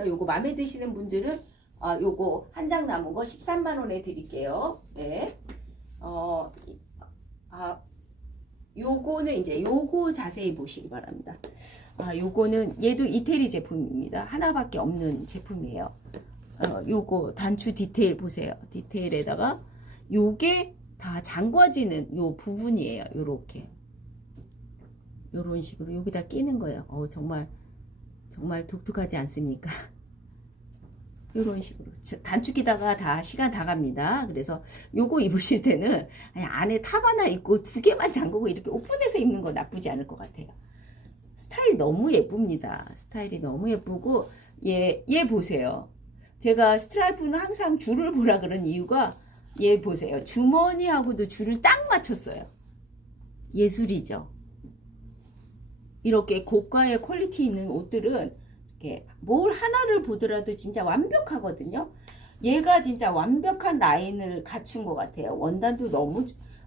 그러니까 요거 마음에 드시는 분들은 아, 요거 한 장 남은 거 13만 원에 드릴게요. 네. 어, 이- 아, 요거는 이제 요거 자세히 보시기 바랍니다. 아, 요거는 얘도 이태리 제품입니다. 하나밖에 없는 제품이에요. 어, 요거 단추 디테일 보세요. 디테일에다가 요게 다 잠궈지는 요 부분이에요. 요렇게. 요런 식으로 여기다 끼는 거예요. 어, 정말 정말 독특하지 않습니까? 이런 식으로 저- 단축기다가 다 시간 다 갑니다. 그래서 요거 입으실 때는 안에 탑 하나 입고 두 개만 잠그고 이렇게 오픈해서 입는 거 나쁘지 않을 것 같아요. 스타일 너무 예쁩니다. 스타일이 너무 예쁘고 얘, 얘 보세요. 제가 스트라이프는 항상 줄을 보라 그런 이유가 얘 보세요. 주머니하고도 줄을 딱 맞췄어요. 예술이죠. 이렇게 고가의 퀄리티 있는 옷들은 이렇게 뭘 하나를 보더라도 진짜 완벽하거든요. 얘가 진짜 완벽한 라인을 갖춘 것 같아요. 원단도 너무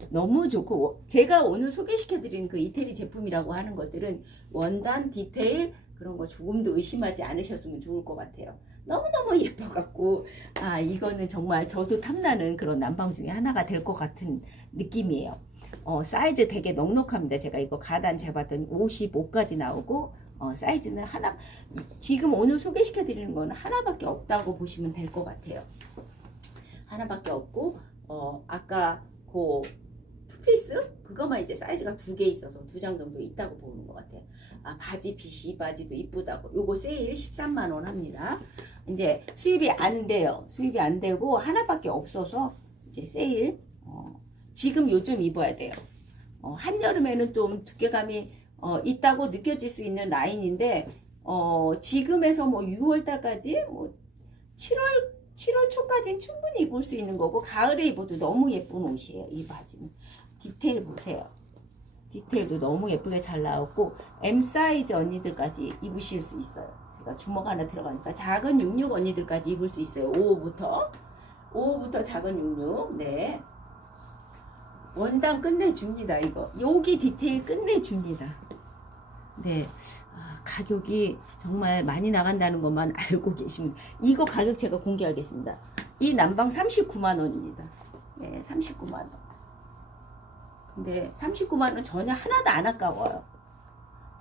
너무 좋고 제가 오늘 소개시켜드린 그 이태리 제품이라고 하는 것들은 원단 디테일 그런 거 조금도 의심하지 않으셨으면 좋을 것 같아요. 너무너무 예뻐갖고 아 이거는 정말 저도 탐나는 그런 난방 중에 하나가 될 것 같은 느낌이에요. 어, 사이즈 되게 넉넉합니다. 제가 이거 가단 재봤더니 55까지 나오고 어, 사이즈는 하나 이- 지금 오늘 소개시켜 드리는 거는 하나밖에 없다고 보시면 될 것 같아요. 하나밖에 없고 어, 아까 그 투피스 그거만 이제 사이즈가 두 개 있어서 두 장 정도 있다고 보는 것 같아요. 아 바지 이 바지도 이쁘다고 요거 세일 13만 원 합니다. 이제 수입이 안 돼요. 수입이 안 되고 하나밖에 없어서 이제 세일 어, 지금 요즘 입어야 돼요. 어, 한여름에는 좀 두께감이 어, 있다고 느껴질 수 있는 라인인데 어, 지금에서 뭐 6월 달까지 뭐 7월 7월 초까지는 충분히 입을 수 있는 거고 가을에 입어도 너무 예쁜 옷이에요. 이 바지는 디테일 보세요. 디테일도 너무 예쁘게 잘 나왔고 M 사이즈 언니들까지 입으실 수 있어요. 제가 주먹 하나 들어가니까 작은 66 언니들까지 입을 수 있어요. 5호부터 5호부터 작은 66 네. 원단 끝내줍니다 이거. 여기 디테일 끝내줍니다. 네. 아, 가격이 정말 많이 나간다는 것만 알고 계십니다. 이거 가격 제가 공개하겠습니다. 이 난방 39만 원입니다. 네 39만 원. 근데 39만 원 전혀 하나도 안 아까워요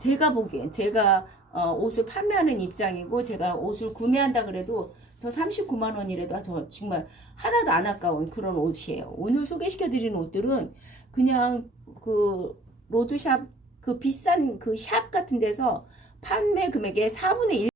제가 보기엔 제가 어, 옷을 판매하는 입장이고 제가 옷을 구매한다 그래도 저 39만 원이라도 저 정말 하나도 안 아까운 그런 옷이에요. 오늘 소개시켜 드리는 옷들은 그냥 그 로드샵 그 비싼 그 샵 같은 데서 판매 금액의 4분의 1